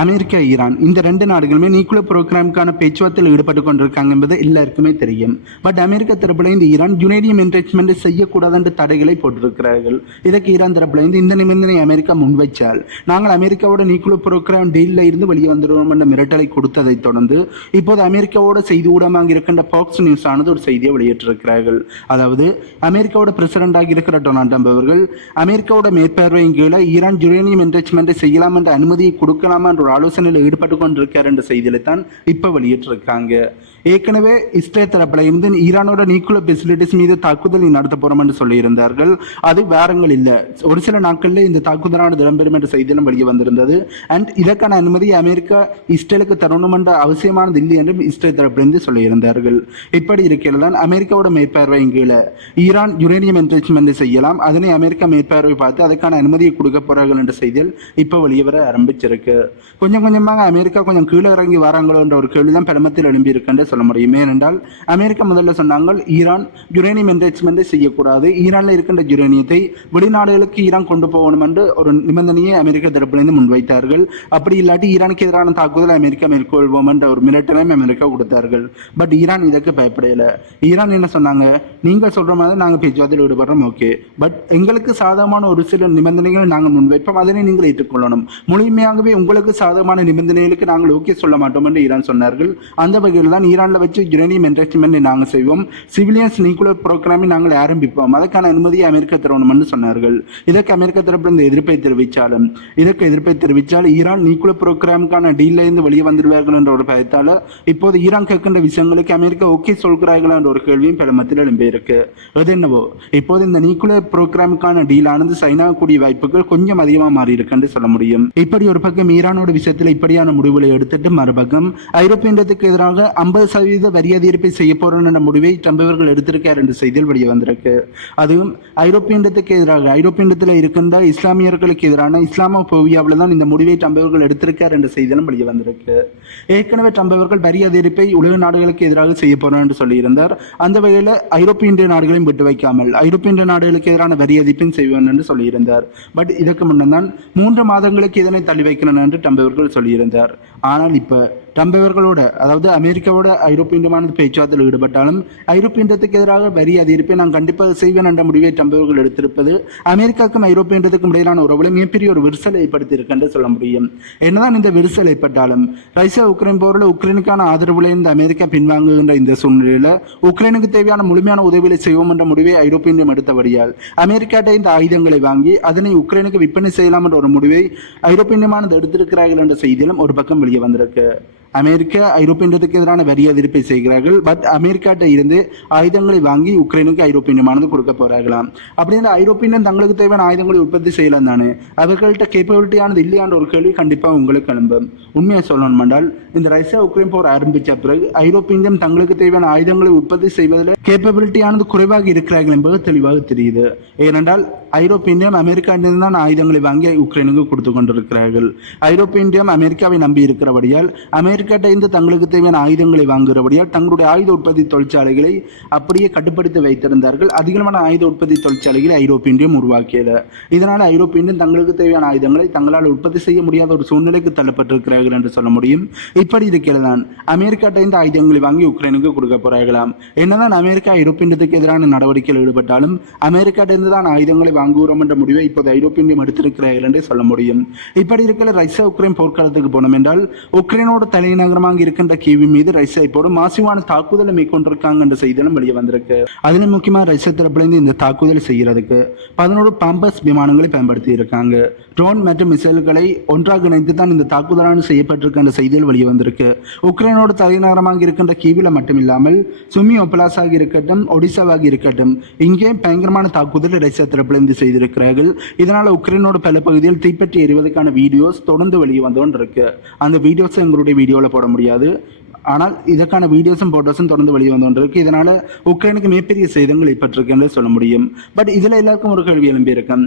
America Iran இந்த ரெண்டு நாடுகளுமே nuclear ப்ரோக்ராமுக்கான பேச்சுவார்த்தையில் ஈடுபட்டு கொண்டிருக்காங்க என்பது எல்லாருக்குமே தெரியும். பட் அமெரிக்க தரப்புல இந்த ஈரான் யுனேனியம் என்ரிச்மெண்ட் செய்யக்கூடாது என்ற தடைகளை போட்டிருக்கிறார்கள். இதற்கு ஈரான் தரப்புல இருந்து இந்த நிபந்தனை அமெரிக்கா முன்வைச்சால் நாங்கள் அமெரிக்காவோட நியூக்ளியர் ப்ரோக்ராம் டீல்ல இருந்து வெளியே வந்துடுவோம் என்ற மிரட்டலை கொடுத்ததை தொடர்ந்து இப்போது அமெரிக்காவோட செய்தி ஊடகமாக இருக்கின்ற பாக்ஸ் நியூஸ் ஆனது ஒரு செய்தியை வெளியிட்டிருக்கிறார்கள். அதாவது அமெரிக்காவோட பிரசிடண்டாக இருக்கிற டொனால்ட் ட்ரம்ப் அவர்கள் அமெரிக்காவோட மேற்பார்வையின் கீழே ஈரான் யுரேனியம் என்ரிச்மெண்ட்டை செய்யலாம் என்ற அனுமதியை கொடுக்கலாமா என்ற ஒரு ஆலோசனையில் ஈடுபட்டு கொண்டிருக்கார் என்ற செய்தியில தான் இப்போ வெளியிட்டிருக்காங்க. ஏற்கனவே இஸ்ரேல் தரப்புல இருந்து ஈரானோட நியூக்ளியர் ஃபெசிலிட்டிஸ் மீது தாக்குதல் நடத்த போறோம் என்று சொல்லியிருந்தார்கள். அது வேறங்கள் இல்லை. ஒரு சில நாட்களில் இந்த தாக்குதலான இடம்பெறும் என்ற செய்தியிலும் வெளியே வந்திருந்தது. அண்ட் இதற்கான அனுமதி அமெரிக்கா இஸ்ரேலுக்கு தரணும் என்ற அவசியமானது இல்லை என்றும் இஸ்ரேல் தரப்பிலிருந்து சொல்லியிருந்தார்கள். இப்படி இருக்கிறது தான் அமெரிக்காவோட மேற்பார்வையின் கீழே ஈரான் யுரேனியம் என்ரிச்மெண்ட் செய்யலாம். அதனை அமெரிக்கா மேற்பார்வை பார்த்து அதற்கான அனுமதியை கொடுக்க போறார்கள் என்ற செய்தியில் இப்போ வெளியே வர ஆரம்பிச்சிருக்கு. கொஞ்சம் கொஞ்சமாக அமெரிக்கா கொஞ்சம் கீழே இறங்கி வராங்களோ என்ற ஒரு கேள்விதான் பெருமத்தில் எழும்பி இருக்குன்னு சொல்ல முடியும். ஏனென்றால் அமெரிக்கா முதல்ல சொன்னாங்க ஈரான் யுரேனியம் என்ரிச்மெண்ட்டை செய்யக்கூடாது. ஈரானில் இருக்கின்ற யுரேனியத்தை வெளிநாடுகளுக்கு ஈரான் கொண்டு போகணும் என்று ஒரு நிபந்தனையை அமெரிக்க தரப்பிலிருந்து முன்வைத்தார்கள். அப்படி இல்லாட்டி ஈரானுக்கு எதிரான தாக்குதல் அமெரிக்கா மேற்கொள்வோம் என்ற ஒரு மிரட்டலையும் அமெரிக்கா கொடுத்தார்கள். பட் ஈரான் இதற்கு பயப்படையில ஈரான் என்ன சொன்னாங்க? நீங்கள் சொல்ற மாதிரி நாங்கள் பேச்சுவார்த்தையில் ஈடுபடுறோம் ஓகே. பட் எங்களுக்கு சாதகமான ஒரு சில நிபந்தனைகளை நாங்கள் முன்வைப்போம். அதனை நீங்கள் ஏற்றுக்கொள்ளணும். முழுமையாகவே உங்களுக்கு சாதகமான நிபந்தனைகளுக்கு நாங்கள் ஓகே சொல்ல மாட்டோம் என்று ஈரான் சொன்னார்கள். அந்த வகையில் தான் ஈரானில் வச்சு யுரேனியம் என்ட்ரக்ட்மெண்ட் நாங்கள் செய்வோம். சிவிலியன்ஸ் நியூக்ளியர் ப்ரோக்ராமை நாங்கள் ஆரம்பிப்போம். அதற்கான அனுமதியை அமெரிக்கா தரணும்னு சொன்னார்கள். இதற்கு அமெரிக்க தரப்பிலிருந்து எதிர்ப்பை தெரிவித்தாலும் இதற்கு எதிர்ப்பை தெரிவித்தால் ஈரான் நியூக்ளியர் ப்ரோக்ராமுக்கான டீல்ல வெளியே வந்துடுவார்கள் என்ற ஒரு பயத்தால் இப்போது ஈரான் கேட்கின்ற விஷயங்களுக்கு அமெரிக்கா ஓகே சொல்கிறார்கள் என்ற ஒரு கேள்வியும் பல மத்தியில் எழும்பியிருக்கு. அது என்னவோ இப்போது இந்த நியூக்ளியர் ப்ரோக்ராமுக்கான டீலானது சைனா கூடிய வாய்ப்புகள் கொஞ்சம் அதிகமாக மாறி இருக்குன்னு சொல்ல முடியும். இப்படி ஒரு பக்கம் ஈரானோட விஷயத்தில் இப்படியான முடிவுகளை எடுத்துட்டு மறுபக்கம் ஐரோப்பியத்துக்கு எதிராக ஐம்பது சதவீத வரி அதிகரிப்பை செய்ய போறோம் என்ற முடிவை ட்ரம்ப் இவர்கள் எடுத்திருக்கார் என்ற செய்தியில் வெளியே வந்திருக்கு. அதுவும் ஐரோப்பியத்துக்கு எதிராக ஐரோப்பியத்தில் இருக்கின்ற இஸ்லாமியர்களுக்கு எதிரான இஸ்லாம போவியாவில் தான் இந்த முடிவை ட்ரம்ப் இவர்கள் எடுத்திருக்கார் என்ற செய்தியிலும் வெளியே வந்திருக்கு. ஏற்கனவே ட்ரம்ப் இவர்கள் வரி அதிகரிப்பை உலக நாடுகளுக்கு எதிராக செய்ய போறோம் என்று சொல்லியிருந்தார். அந்த வகையில் ஐரோப்பிய இந்திய நாடுகளையும் விட்டு வைக்காமல் ஐரோப்பிய இந்திய நாடுகளுக்கு எதிரான வரி அதிப்பையும் செய்வோம் என்று சொல்லியிருந்தார். பட் இதற்கு முன்னதான் மூன்று மாதங்களுக்கு இதனை தள்ளி வைக்கணும் என்று ட்ரம்ப் சொல்லியிருந்தார். ஆனால் இப்போ ட்ரம்ப் அதாவது அமெரிக்காவோட ஐரோப்பிய இந்தியமானது பேச்சுவார்த்தையில் ஈடுபட்டாலும் ஐரோப்பியன்றத்துக்கு எதிராக வரி அதிகரிப்பை நான் கண்டிப்பாக செய்வேன் என்ற முடிவை ட்ரம்ப் எடுத்திருப்பது அமெரிக்காவுக்கும் ஐரோப்பிய இடையிலான உறவுல மிகப்பெரிய ஒரு விரிசலை ஏற்படுத்தி என்று சொல்ல முடியும். என்னதான் இந்த விரிசல் ஏற்பட்டாலும் ரஷ்யா உக்ரைன் போரில் உக்ரைனுக்கான ஆதரவுல இந்த அமெரிக்கா பின்வாங்குகின்ற இந்த சூழ்நிலையில் உக்ரைனுக்கு தேவையான முழுமையான உதவிகளை செய்வோம் என்ற முடிவை ஐரோப்பிய இந்தியம் எடுத்தபடியால் அமெரிக்காட்ட இந்த ஆயுதங்களை வாங்கி அதனை உக்ரைனுக்கு விற்பனை செய்யலாம் என்ற ஒரு முடிவை ஐரோப்பிய இந்தியமானது எடுத்திருக்கிறார்கள் என்ற செய்தியிலும் ஒரு பக்கம் வெளியே வந்திருக்கு. அமெரிக்கா ஐரோப்பியத்துக்கு எதிரான வரி எதிர்ப்பை செய்கிறார்கள். பட் அமெரிக்காட்ட இருந்து ஆயுதங்களை வாங்கி உக்ரைனுக்கு ஐரோப்பியமானது கொடுக்க போறாங்களாம் அப்படின்னு ஐரோப்பியன் தங்களுக்கு தேவையான ஆயுதங்களை உற்பத்தி செய்யலாம் தானே? அவர்கள்ட்ட கேப்பபிலிட்டியானது இல்லையான்ற ஒரு கேள்வி கண்டிப்பா உங்களுக்கு எழும்பும். உண்மையை சொல்லணும் என்றால் இந்த ரஷ்யா உக்ரைன் போர் ஆரம்பித்த பிறகு ஐரோப்பியம் தங்களுக்கு தேவையான ஆயுதங்களை உற்பத்தி செய்வதில் கேப்பபிலிட்டியானது குறைவாக இருக்கிறார்கள் என்பது தெளிவாக தெரியுது. ஏனென்றால் ஐரோப்பிய இந்தியம் அமெரிக்காவிலிருந்து தான் ஆயுதங்களை வாங்கி உக்ரைனுக்கு கொடுத்து கொண்டிருக்கிறார்கள். ஐரோப்பிய இந்தியம் அமெரிக்காவை நம்பி இருக்கிறபடியால் அமெரிக்காட்டிருந்து தங்களுக்கு தேவையான ஆயுதங்களை வாங்குகிறபடியால் தங்களுடைய ஆயுத உற்பத்தி தொழிற்சாலைகளை அப்படியே கட்டுப்படுத்தி வைத்திருந்தார்கள். அதிகமான ஆயுத உற்பத்தி தொழிற்சாலைகளை ஐரோப்பிய இந்தியம் உருவாக்கியது. இதனால் ஐரோப்பிய இந்தியம் தங்களுக்கு தேவையான ஆயுதங்களை தங்களால் உற்பத்தி செய்ய முடியாத ஒரு சூழ்நிலைக்கு தள்ளப்பட்டிருக்கிறார்கள் என்று சொல்ல முடியும். இப்படி இருக்கிறது தான் அமெரிக்காட்ட ஆயுதங்களை வாங்கி உக்ரைனுக்கு கொடுக்க போறார்களாம். என்னதான் அமெரிக்கா ஐரோப்பியத்துக்கு எதிரான நடவடிக்கையில் ஈடுபட்டாலும் அமெரிக்காட்டிருந்து தான் ஆயுதங்களை வாங்குகிறோம் என்ற முடிவை இப்போது ஐரோப்பிய இந்தியம் எடுத்திருக்கிறார்கள் என்றே சொல்ல முடியும். இப்படி இருக்கிற ரஷ்யா உக்ரைன் போர்க்காலத்துக்கு போனோம் என்றால் உக்ரைனோட தலைநகரமாக இருக்கின்ற கீவி மீது ரஷ்யா இப்போது மாசிவான தாக்குதலை மேற்கொண்டிருக்காங்க என்ற செய்திகளும் வெளியே வந்திருக்கு. அதில் முக்கியமாக ரஷ்யா தரப்பிலிருந்து இந்த தாக்குதலை செய்கிறதுக்கு பதினோரு பாம்பஸ் விமானங்களை பயன்படுத்தி இருக்காங்க ட்ரோன் மற்றும் மிசைல்களை ஒன்றாக இணைத்து தான் இந்த தாக்குதலான செய்யப்பட்டிருக்க என்ற செய்திகள் வெளியே வந்திருக்கு. உக்ரைனோட தலைநகரமாக இருக்கின்ற கீவில மட்டுமில்லாமல் சுமி ஒப்லாஸாக இருக்கட்டும் ஒடிசாவாக இருக்கட்டும் இங்கே பயங்கரமான தாக்குதல் ரஷ்யா தரப்பிலிருந்து செய்திருக்கிறார்கள். இதனால உக்ரைனோட பல பகுதியில் தீப்பற்றி எறிவதற்கான வீடியோஸ் தொடர்ந்து வெளியே வந்தோன்னு இருக்கு அந்த வீடியோஸ் எங்களுடைய வீடியோவில் போட முடியாது. ஆனால் இதற்கான வீடியோஸும் போட்டோஸும் தொடர்ந்து வெளியே வந்து கொண்டிருக்கு. இதனால உக்ரைனுக்கு மிகப்பெரிய சேதங்கள் ஏற்பட்டிருக்குன்னு சொல்ல முடியும். பட் இதில் எல்லாருக்கும் ஒரு கேள்வி எழும்பியிருக்கேன்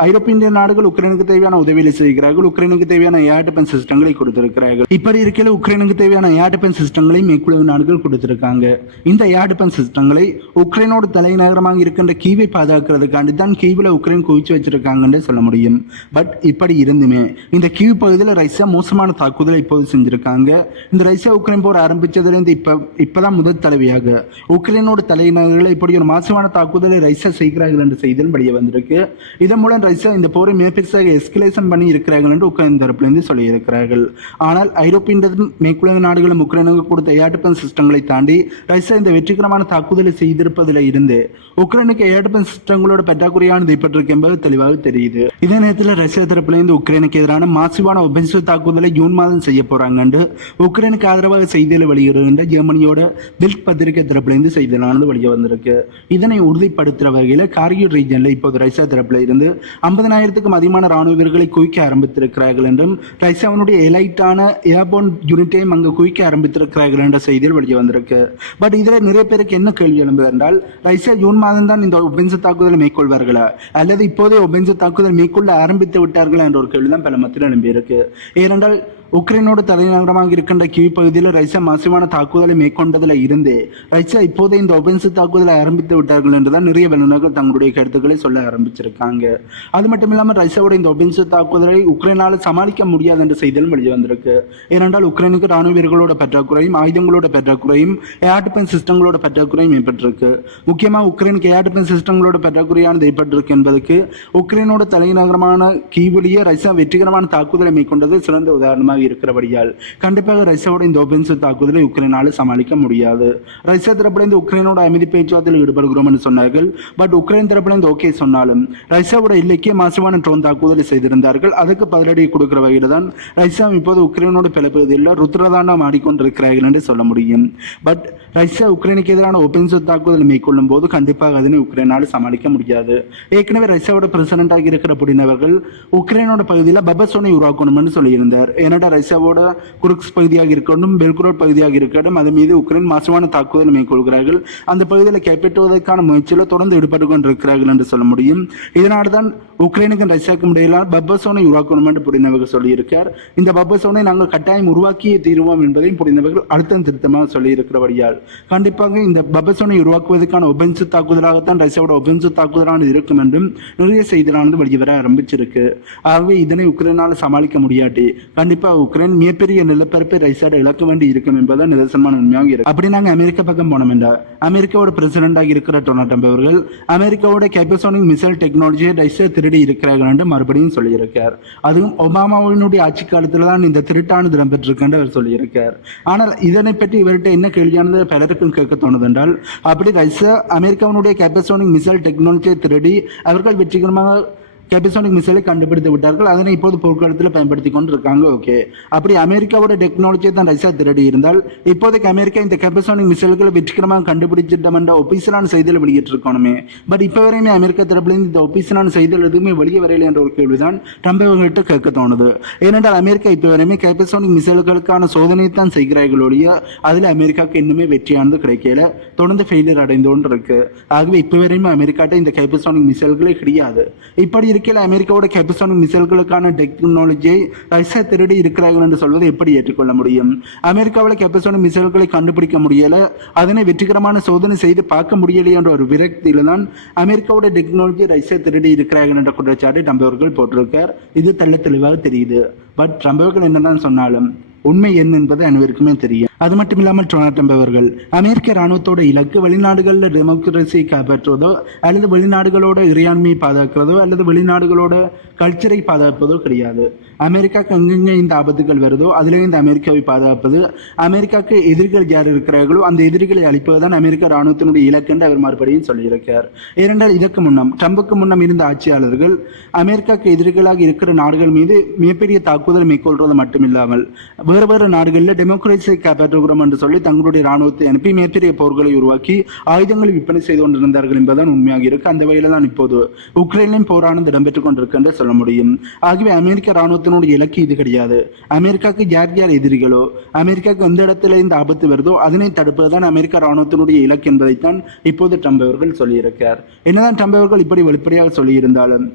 ஐரோப்பிய நாடுகள் உக்ரைனுக்கு தேவையான உதவிகளை செய்கிறார்கள். உக்ரைனுக்கு தேவையான ஏர் டிஃபென்ஸ் சிஸ்டங்களை கொடுத்திருக்கிறார்கள். இப்படி இருக்கையில் உக்ரைனுக்கு தேவையான ஏர் டிஃபென்ஸ் சிஸ்டங்களை மேற்குழு நாடுகள் கொடுத்திருக்காங்க. இந்த ஏர் டிஃபென்ஸ் சிஸ்டங்களை உக்ரைனோட தலைநகரமாக இருக்கின்ற கீவை பாதுகாக்கிறதுக்காண்டி தான் கீவில் உக்ரைன் குவிச்சு வச்சிருக்காங்கன்னு சொல்ல முடியும். பட் இப்படி இருந்துமே இந்த கீவ் பகுதியில் ரஷ்யா மோசமான தாக்குதலை இப்போது செஞ்சிருக்காங்க. இந்த ரஷ்யா உக்ரைன் போர் ஆரம்பிச்சதுலேருந்து இப்போ இப்பதான் முதல் தலைவியாக உக்ரைனோட தலைநகரில் இப்படி ஒரு மோசமான தாக்குதலை ரஷ்யா செய்கிறார்கள் என்ற செய்தியில் வெளியே வந்திருக்கு. இதன் மூலம் ரஷ்யா இந்த போரை மேற்பெருசாக எஸ்கலேஷன் பண்ணி இருக்கிறார்கள் என்று உக்ரைன் தரப்பிலிருந்து சொல்லியிருக்கிறார்கள். ஆனால் ஐரோப்பிய மேற்குலக நாடுகளும் உக்ரைனுக்கு கொடுத்த ஏர்டிபன் சிஸ்டங்களை தாண்டி ரஷ்யா இந்த வெற்றிகரமான தாக்குதலை செய்திருப்பதில் இருந்து உக்ரைனுக்கு ஏர்டிபன் சிஸ்டங்களோட பற்றாக்குறையானது ஏற்பட்டிருக்கு என்பது தெளிவாக தெரியுது. இதே நேரத்தில் ரஷ்யா தரப்பிலிருந்து உக்ரைனுக்கு எதிரான மாசிவான ஒபென்சிவ் தாக்குதலை ஜூன் மாதம் செய்ய போறாங்க உக்ரைனுக்கு ஆதரவாக செய்தியில் வெளியிடுகின்ற ஜெர்மனியோட பில்ட் பத்திரிகை தரப்பிலிருந்து செய்தியானது வெளியே வந்திருக்கு இதனை உறுதிப்படுத்துகிற வகையில் கார்கில் ரீஜனில் இப்போது ரஷ்யா தரப்பில் இருந்து ஐம்பதனாயிரத்துக்கும் அதிகமான ராணுவ வீரர்களை குவிக்க ஆரம்பித்திருக்கிறார்கள் என்றும் ரஷ்யாவினுடைய எலைட்டான ஏர்போன் யூனிட்டையும் அங்கு குவிக்க ஆரம்பித்திருக்கிறார்கள் என்ற செய்தியில் வெளியே வந்திருக்கு. பட் இதில் நிறைய பேருக்கு என்ன கேள்வி எழுந்தது என்றால் ரஷ்யா ஜூன் மாதம் தான் இந்த ஒபென்ச தாக்குதலை மேற்கொள்வார்களா? அல்லது இப்போதே ஒபென்ச தாக்குதல் மேற்கொள்ள ஆரம்பித்து விட்டார்களா என்ற ஒரு கேள்வி தான் பல மத்தியில் எழும்பியிருக்கு. ஏனென்றால் உக்ரைனோட தலைநகரமாக இருக்கின்ற கிவி பகுதியில் ரஷ்யா மசிவான தாக்குதலை மேற்கொண்டதில் இருந்து ரஷ்யா இப்போதே இந்த ஒபென்சி தாக்குதலை ஆரம்பித்து விட்டார்கள் என்றுதான் நிறைய வல்லுநர்கள் தங்களுடைய கருத்துக்களை சொல்ல ஆரம்பிச்சிருக்காங்க. அது மட்டும் இல்லாமல் ரஷ்யாவோட இந்த ஒபென்சி தாக்குதலை உக்ரைனால் சமாளிக்க முடியாது என்ற செய்தியும் வெளியே வந்திருக்கு ஏனென்றால் உக்ரைனுக்கு ராணுவ வீரர்களோட பற்றாக்குறையும் ஆயுதங்களோட பற்றாக்குறையும் ஏர் சிஸ்டங்களோட பற்றாக்குறையும் ஏற்பட்டிருக்கு. முக்கியமாக உக்ரைனுக்கு ஏர் சிஸ்டங்களோட பற்றாக்குறையானது ஏற்பட்டிருக்கு என்பதற்கு உக்ரைனோட தலைநகரமான கீவிலேயே ரஷ்யா வெற்றிகரமான தாக்குதலை மேற்கொண்டது சிறந்த உதாரணமாக இருக்கிறபடியால். கண்டிப்பாக ரஷ்யாவோட இந்த ஒபென்சிவ் தாக்குதலை உக்ரைனால சமாளிக்க முடியாது. ரஷ்யா தரப்புல இந்த உக்ரைனோட அமைதி பேச்சுவார்த்தையில் ஈடுபடுகிறோம் என்று சொன்னார்கள். பட் உக்ரைன் தரப்புல இந்த ஓகே சொன்னாலும் ரஷ்யாவோட இல்லைக்கே மாசமான ட்ரோன் தாக்குதலை செய்திருந்தார்கள். அதுக்கு பதிலடி கொடுக்கிற வகையில் தான் ரஷ்யா இப்போது உக்ரைனோட பகுதியில் ருத்ரதாண்டம் ஆடிக்கொண்டிருக்கிறார்கள் என்று சொல்ல முடியும். பட் ரஷ்யா உக்ரைனுக்கு எதிரான ஒபென்சிவ் தாக்குதல் மேற்கொள்ளும் போது கண்டிப்பாக அதனை உக்ரைனால் சமாளிக்க முடியாது. ஏற்கனவே ரஷ்யாவோட பிரசிடண்டாக இருக்கிற புடின் அவர்கள் உக்ரைனோட பகுதியில் பபசோனை உருவாக்கணும்னு சொல்லியிருந்தார். ஏனடா ரஷ்யாவோட குருக்ஸ் பகுதியாக இருக்கட்டும் பெல்குரோட் பகுதியாக இருக்கட்டும் அது மீது உக்ரைன் மாசமான தாக்குதல் மேற்கொள்கிறார்கள். அந்த பகுதியில் கைப்பற்றுவதற்கான முயற்சியில் தொடர்ந்து ஈடுபட்டு கொண்டிருக்கிறார்கள் என்று சொல்ல முடியும். இதனால் தான் உக்ரைனுக்கும் ரஷ்யாவுக்கும் இடையிலான பப்பர் சோனை உருவாக்கணும் என்று புரிந்தவர்கள் சொல்லியிருக்கார். இந்த பப்பர் சோனை நாங்கள் கட்டாயம் உருவாக்கியே தீர்வோம் என்பதையும் புரிந்தவர்கள் அழுத்தம் திருத்தமாக சொல்லியிருக்கிறபடியால். கண்டிப்பாக இந்த பப்பர் சோனை உருவாக்குவதற்கான ஒபென்சு தாக்குதலாகத்தான் ரஷ்யாவோட ஒபென்சு தாக்குதலானது இருக்கும் என்றும் நிறைய செய்திகளானது வெளிவர ஆரம்பிச்சிருக்கு. ஆகவே இதனை உக்ரைனால் சமாளிக்க முடியாட்டி கண்டிப்பாக உக்ரைன் மிகப்பெரிய நிலப்பரப்பை ரஷ்யாவோட இழக்க வேண்டி இருக்கும் என்பதுதான் நிதர்சனமான உண்மையாக இருக்கு. அப்படி நாங்கள் அமெரிக்க பக்கம் போனோம் என்றால் அமெரிக்காவோட பிரசிடண்டாக இருக்கிற டொனால்ட் ட்ரம்ப் அவர்கள் அமெரிக்காவோட கேப்பசோனிக் மிசைல் டெக்னாலஜியை ரஷ்யா திருடி இருக்கிறார்கள் என்று மறுபடியும் சொல்லியிருக்கார். அதுவும் ஒபாமாவினுடைய ஆட்சி காலத்தில் தான் இந்த திருட்டானது இடம்பெற்றிருக்கு என்று அவர் சொல்லியிருக்கார். ஆனால் இதனை பற்றி இவர்கிட்ட என்ன கேள்வியானது பலருக்கும் கேட்க தோணுது என்றால் அப்படி ரஷ்யா அமெரிக்காவினுடைய கேபசோனிக் மிசைல் டெக்னாலஜியை திருடி அவர்கள் வெற்றிகரமாக கேபிசோனிக் மிசைலை கண்டுபிடித்து விட்டார்கள். அதனை இப்போது போர்க்களத்தில் பயன்படுத்தி கொண்டு இருக்காங்க ஓகே அப்படி அமெரிக்காவோட டெக்னாலஜியை தான் ரஷ்யா திருடி இருந்தால் இப்போதைக்கு அமெரிக்கா இந்த கேபிசோனிக் மிசைல்களை வெற்றிகரமாக கண்டுபிடிச்சிட்டோம் என்ற ஒபிசலான செய்தியில் வெளியிட்டிருக்கணுமே. பட் இப்போ வரையுமே அமெரிக்கா தரப்புலேருந்து இந்த ஒபிசலான செய்திகள் எதுவுமே வெளியே வரையில என்ற ஒரு கேள்விதான் ட்ரம்ப் அவங்கள்ட்ட கேட்க தோணுது. ஏனென்றால் அமெரிக்கா இப்போ வரையுமே கேபிசோனிக் மிசைல்களுக்கான சோதனையை தான் செய்கிறார்கள் ஒழிய அதில் அமெரிக்காவுக்கு இன்னுமே வெற்றியானது கிடைக்கல. தொடர்ந்து ஃபெயிலியர் அடைந்து கொண்டு இருக்கு ஆகவே இப்போ வரையுமே அமெரிக்காட்ட இந்த கேபிசோனிக் மிசைல்களே கிடையாது. இப்படி இருக்கையில் அமெரிக்காவோட கேபிசோனிக் மிசைல்களுக்கான டெக்னாலஜியை ரஷ்யா திருடி இருக்கிறார்கள் என்று சொல்வதை எப்படி ஏற்றுக்கொள்ள முடியும்? அமெரிக்காவில் கேபிசோனிக் மிசைல்களை கண்டுபிடிக்க முடியல அதனை வெற்றிகரமான சோதனை செய்து பார்க்க முடியலையே என்ற ஒரு விரக்தியில் தான் அமெரிக்காவோட டெக்னாலஜி ரஷ்யா திருடி இருக்கிறார்கள் என்ற குற்றச்சாட்டை ட்ரம்ப் அவர்கள் போட்டிருக்கார். இது தெள்ள தெளிவாக தெரியுது. பட் ட்ரம்ப் அவர்கள் என்னதான் சொன்னாலும் உண்மை என்ன என்பது அனைவருக்குமே தெரியும். அது மட்டும் இல்லாமல் டொனால்ட் ட்ரம்ப் அவர்கள் அமெரிக்க ராணுவத்தோட இலக்கு வெளிநாடுகளில் டெமோக்ரஸியை காப்பாற்றுவதோ அல்லது வெளிநாடுகளோட இறையாண்மையை பாதுகாக்கிறதோ அல்லது வெளிநாடுகளோட கல்ச்சரை பாதுகாப்பதோ கிடையாது. அமெரிக்காவுக்கு எங்கெங்கே இந்த ஆபத்துகள் வருதோ அதிலே இந்த அமெரிக்காவை பாதுகாப்பது அமெரிக்காவுக்கு எதிரிகள் யார் இருக்கிறார்களோ அந்த எதிரிகளை அழிப்பதுதான் அமெரிக்க ராணுவத்தினுடைய இலக்கு என்று அவர் மறுபடியும் சொல்லியிருக்கார் ஏனென்றால் இதற்கு முன்னம் ட்ரம்புக்கு முன்னம் இருந்த ஆட்சியாளர்கள் அமெரிக்காவுக்கு எதிரிகளாக இருக்கிற நாடுகள் மீது மிகப்பெரிய தாக்குதல் மேற்கொள்வது மட்டுமில்லாமல் வேறு வேறு நாடுகளில் டெமோக்ரேசியை காப்பாற்றுகிறோம் என்று சொல்லி தங்களுடைய ராணுவத்தை அனுப்பி மிகப்பெரிய போர்களை உருவாக்கி ஆயுதங்களை விற்பனை செய்து கொண்டிருந்தார்கள் என்பதுதான் உண்மையாக இருக்கு. அந்த வகையில் தான் இப்போது உக்ரைனின் போரானது இடம்பெற்றுக் கொண்டிருக்கு என்று சொல்ல முடியும். ஆகவே அமெரிக்க அமெரிக்கனுடைய இலக்கு இது கிடையாது. அமெரிக்காவுக்கு யார் யார் எதிரிகளோ அமெரிக்காவுக்கு எந்த இடத்துல இந்த ஆபத்து வருதோ அதனை தடுப்பதுதான் அமெரிக்க ராணுவத்தினுடைய இலக்கு என்பதைத்தான் இப்போது ட்ரம்ப் அவர்கள் சொல்லியிருக்கார் என்னதான் ட்ரம்ப் அவர்கள் இப்படி வெளிப்படையாக சொல்லியிருந்தாலும்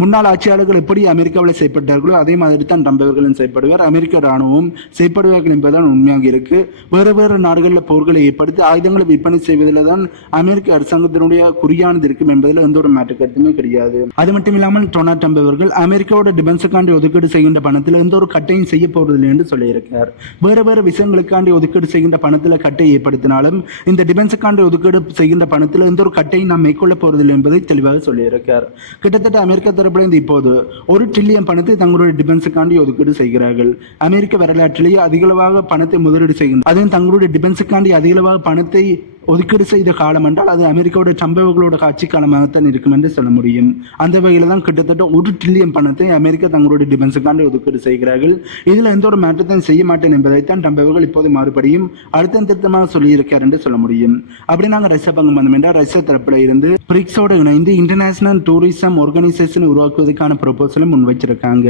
முன்னாள் ஆட்சியாளர்கள் எப்படி அமெரிக்காவில் செயற்பட்டார்களோ அதே மாதிரி தான் ட்ரம்ப் அவர்களும் செயற்படுவார். அமெரிக்க ராணுவம் செயற்படுவார்கள் என்பதுதான் உண்மையாக இருக்கு. வேறு வேறு நாடுகளில் போர்களை ஏற்படுத்தி ஆயுதங்களை விற்பனை செய்வதில் தான் அமெரிக்க அரசாங்கத்தினுடைய குறியானது இருக்கும் என்பதில் எந்த ஒரு மாற்று கருத்துமே கிடையாது. அது மட்டும் இல்லாமல் டொனால்ட் ட்ரம்ப் அவர்கள் அமெரிக்காவோட டிபென்ஸுக்காண்டி ஒதுக்கீடு செய்கின்ற பணத்தில் எந்த ஒரு கட்டையும் செய்ய போவதில்லை என்று சொல்லியிருக்கிறார். வேறு வேறு விஷயங்களுக்காண்டி ஒதுக்கீடு செய்கின்ற பணத்தில் கட்டை ஏற்படுத்தினாலும் இந்த டிபென்ஸுக்காண்டி ஒதுக்கீடு செய்கின்ற பணத்தில் எந்த ஒரு கட்டையும் நாம் மேற்கொள்ள போவதில்லை என்பதை தெளிவாக சொல்லியிருக்கார் கிட்டத்தட்ட அமெரிக்க தரப்பிலிருந்து இப்போது ஒரு ட்ரில்லியன் பணத்தை தங்களுடைய டிஃபென்ஸுக்காண்டி ஒதுக்கீடு செய்கிறார்கள். அமெரிக்க வரலாற்றிலேயே அதிகளவாக பணத்தை முதலீடு செய்கின்றனர் அதுவும் தங்களுடைய டிஃபென்ஸுக்காண்டி அதிகளவாக பணத்தை ஒதுக்கீடு செய்த காலம் என்றால் அது அமெரிக்காவோட சம்பவங்களோட காட்சி காலமாகத்தான் இருக்கும் என்று சொல்ல முடியும். அந்த வகையில் தான் கிட்டத்தட்ட ஒரு ட்ரில்லியன் பணத்தை அமெரிக்கா தங்களுடைய டிஃபென்ஸுக்காண்டி ஒதுக்கீடு செய்கிறார்கள். இதில் எந்த ஒரு மாற்றத்தையும் செய்ய மாட்டேன் என்பதைத்தான் டம்பவர்கள் இப்போது மறுபடியும் அழுத்தம் திருத்தமாக சொல்லியிருக்கார் என்று சொல்ல முடியும். அப்படி நாங்கள் ரஷ்யா பங்கு வந்தோம் என்றால் ரஷ்யா தரப்பில் இருந்து பிரிக்ஸோடு இணைந்து இன்டர்நேஷனல் டூரிசம் ஆர்கனைசேஷன் உருவாக்குவதற்கான ப்ரொபோசலும் முன்வைச்சிருக்காங்க.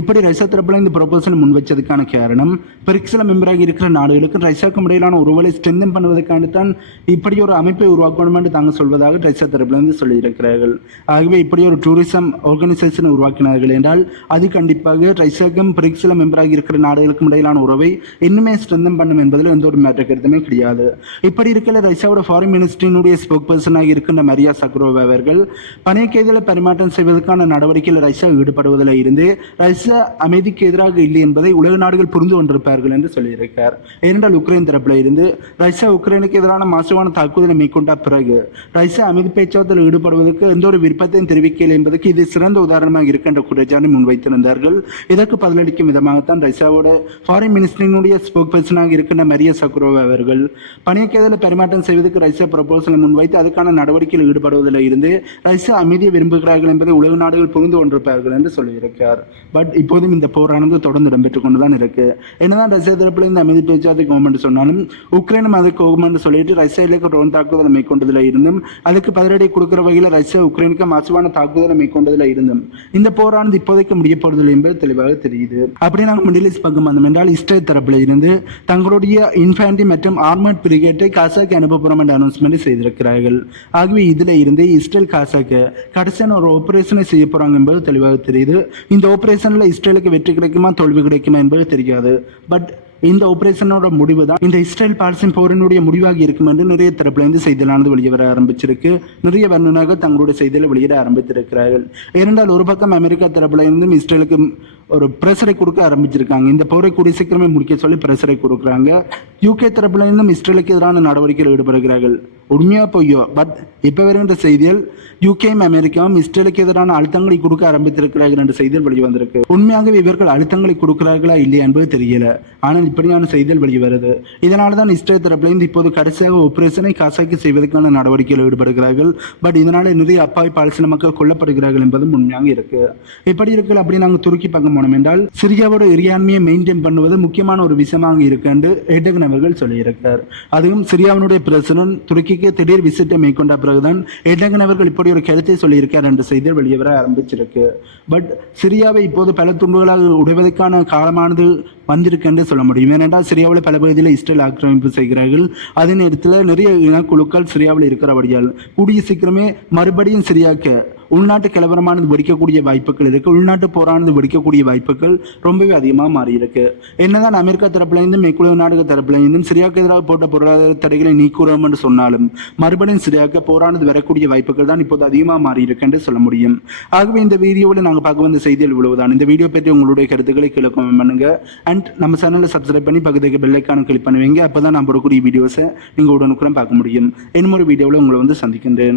இப்படி ரஷ்யா தரப்பில் இந்த ப்ரொபோசல் முன்வைச்சதுக்கான காரணம் பிரிக்ஸில் மெம்பராகி இருக்கிற நாடுகளுக்கு ரஷ்யாவுக்கும் இடையிலான உறவுகளை ஸ்ட்ரென்தன் பண்ணுவதற்கான தான் இப்படி ஒரு அமைப்பை உருவாக்கணும் என்று தாங்கள் சொல்வதாக ரஷ்யா தரப்பிலிருந்து சொல்லியிருக்கிறார்கள். ஆகவே இப்படி ஒரு டூரிசம் ஆர்கனைசேஷனை உருவாக்கினார்கள் என்றால் அது கண்டிப்பாக ரஷ்யாவுக்கும் பிரிக்ஸில் மெம்பராக இருக்கிற நாடுகளுக்கும் இடையிலான உறவை இன்னுமே ஸ்ட்ரென்தன் பண்ணும் என்பதில் எந்த ஒரு மேட்ட கருத்துமே கிடையாது. இப்படி இருக்கிற ரஷ்யாவோட ஃபாரின் மினிஸ்ட்ரியினுடைய ஸ்போக் பர்சனாக இருக்கின்ற மரியா சக்ரோவா அவர்கள் பணைய கைதிகளை பரிமாற்றம் செய்வதற்கான நடவடிக்கையில் ரஷ்யா ஈடுபடுவதில் இருந்து ரஷ்யா அமைதிக்கு எதிராக இல்லை என்பதை உலக நாடுகள் புரிந்து கொண்டிருப்பார்கள் என்று சொல்லியிருக்கார் ஏனென்றால் உக்ரைன் தரப்பில் இருந்து ரஷ்யா உக்ரைனுக்கு எதிரான மாசுவான தாக்குதலை மேற்கொண்ட பிறகு ரஷ்யா அமைதி பேச்சுவார்த்தையில் ஈடுபடுவதற்கு எந்த ஒரு விருப்பத்தையும் தெரிவிக்கவில்லை என்பதற்கு இது சிறந்த உதாரணமாக இருக்கின்ற குற்றச்சாட்டை முன்வைத்திருந்தார்கள். இதற்கு பதிலளிக்கும் விதமாகத்தான் ரஷ்யாவோட ஃபாரின் மினிஸ்டரினுடைய ஸ்போக் பர்சனாக இருக்கின்ற மரிய சக்ரோவா அவர்கள் பணியக்கேதலை பரிமாற்றம் செய்வதற்கு ரஷ்யா ப்ரப்போசலை முன்வைத்து அதுக்கான நடவடிக்கையில் ஈடுபடுவதில் இருந்து ரஷ்யா அமைதியை விரும்புகிறார்கள் என்பதை உலக நாடுகள் புரிந்து கொண்டிருப்பார்கள் என்று சொல்லியிருக்கார் பட் இப்போதும் இந்த போரானது தொடர்ந்து இடம்பெற்றுக் கொண்டுதான் இருக்கு. என்னதான் ரஷ்யா தரப்பில் இந்த அமைதி பேச்சுவார்த்தை கவர்மெண்ட் சொன்னாலும் உக்ரைனும் அதுக்கு கவர்மெண்ட் சொல்லிட்டு இஸ்ரேலுக்கு ட்ரோன் தாக்குதலை மேற்கொண்டதில் இருந்தும் அதுக்கு பதிலடி கொடுக்குற வகையில் ரஷ்யா உக்ரைனுக்கு மாசுவான தாக்குதலை மேற்கொண்டதில் இருந்தும். இந்த போரானது இப்போதைக்கு முடிய போறதில்லை என்பது தெளிவாக தெரியுது. அப்படி நாங்கள் மிடில் ஈஸ்ட் பக்கம் வந்தோம் என்றால் இஸ்ரேல் தரப்பில் இருந்து தங்களுடைய இன்ஃபேண்டி மற்றும் ஆர்மட் பிரிகேட்டை காசாக்கு அனுப்பப்படும் என்ற அனௌன்ஸ்மெண்ட் செய்திருக்கிறார்கள். ஆகவே இதில் இருந்து இஸ்ரேல் காசாக்கு கடைசியான ஒரு ஆபரேஷனை செய்ய போகிறாங்க என்பது தெளிவாக தெரியுது. இந்த ஆபரேஷனில் இஸ்ரேலுக்கு வெற்றி கிடைக்குமா தோல்வி கிடைக்குமா என்பது தெரியாது. பட் இந்த ஆபரேஷனோட முடிவு தான் இந்த இஸ்ரேல் பாலஸ்தீன் போரினுடைய முடிவாக இருக்கும் என்று நிறைய தரப்புல இருந்து செய்திகளானது வெளியே ஆரம்பிச்சிருக்கு. நிறைய வர்ணனாக தங்களுடைய செய்தியில வெளியிட ஆரம்பித்திருக்கிறார்கள். ஏனென்றால் ஒரு பக்கம் அமெரிக்கா தரப்புல இருந்தும் இஸ்ரேலுக்கு ஒரு பிரஷரை கொடுக்க ஆரம்பிச்சிருக்காங்க. இந்த போரை கூடிய சீக்கிரமே முடிக்க சொல்லி பிரஷரை கொடுக்குறாங்க. யூகே தரப்புல இருந்தும் இஸ்ரேலுக்கு எதிரான நடவடிக்கைகள் ஈடுபடுகிறார்கள். உண்மையா பொய்யோ? பட் இப்ப வருகின்ற செய்திகள் யூகேயும் அமெரிக்காவும் இஸ்ரேலுக்கு எதிரான அழுத்தங்களை கொடுக்க ஆரம்பித்திருக்கிறார்கள் என்ற செய்திகள் வெளிவந்திருக்கு. உண்மையாகவே இவர்கள் அழுத்தங்களை கொடுக்கிறார்களா இல்லையா என்பது தெரியல. ஆனால் இப்படியான செய்திகள் வெளிவருது இதனால தான் இஸ்ரேல் தரப்பிலிருந்து இப்போது கடைசியாக ஆபரேஷனை காசாக்கி செய்வதற்கான நடவடிக்கையில் ஈடுபடுகிறார்கள். பட் இதனால நிறைய அப்பாவி பாலஸ்தீன மக்கள் கொல்லப்படுகிறார்கள் என்பதும் உண்மையாக இருக்கு. எப்படி இருக்கு அப்படி நாங்கள் துருக்கி பக்கம் போனோம் என்றால் சிரியாவோட இறையாண்மையை மெயின்டைன் பண்ணுவது முக்கியமான ஒரு விஷயமாக இருக்கு என்று எட்டகன் அவர்கள் சொல்லியிருக்கார். அதுவும் சிரியாவினுடைய பிரசிடன்ட் துருக்கிக்கு திடீர் விசிட்டை மேற்கொண்ட பிறகுதான் எட்டகன் அவர்கள் இப்படி ஒரு கருத்தை சொல்லியிருக்கார் என்ற செய்திகள் வெளியே வர ஆரம்பிச்சிருக்கு. பட் சிரியாவை இப்போது பல துண்டுகளாக உடைவதற்கான காலமானது வந்திருக்கு என்று சொல்ல முடியும். ஏனென்றால் சிரியாவில் பல பகுதியில் இஸ்ரேல் ஆக்கிரமிப்பு செய்கிறார்கள். அதே நேரத்தில் நிறைய இனக்குழுக்கள் சிரியாவில் இருக்கிறபடியால் கூடிய சீக்கிரமே மறுபடியும் சிரியாக்க உள்நாட்டு கலவரமானது வெடிக்கக்கூடிய வாய்ப்புகள் இருக்கு. உள்நாட்டு போரானது வெடிக்கக்கூடிய வாய்ப்புகள் ரொம்பவே அதிகமாக மாறி இருக்கு. என்னதான் அமெரிக்கா தரப்புலேருந்தும் மேற்குலக நாடுக தரப்புலேருந்தும் சிரியாவுக்கு எதிராக போட்ட பொருளாதார தடைகளை நீக்குறோம் என்று சொன்னாலும் மறுபடியும் சிரியாவுக்கு போரானது வரக்கூடிய வாய்ப்புகள் தான் இப்போது அதிகமாக மாறி இருக்கு என்று சொல்ல முடியும். ஆகவே இந்த வீடியோவில் நாங்கள் பார்க்க வந்த செய்திகள் இவ்வளவுதான். இந்த வீடியோ பற்றி உங்களுடைய கருத்துக்களை கீழே கமெண்ட் பண்ணுங்க. அண்ட் நம்ம சேனலை சப்ஸ்கிரைப் பண்ணி பக்கத்துக்கு பெல்லைக்கான கிளிக் பண்ணுவீங்க. அப்போ தான் நான் போடக்கூடிய வீடியோஸை நீங்கள் உடனுக்குடன் பார்க்க முடியும். இன்னும் ஒரு வீடியோவில் உங்களை வந்து சந்திக்கின்றேன்.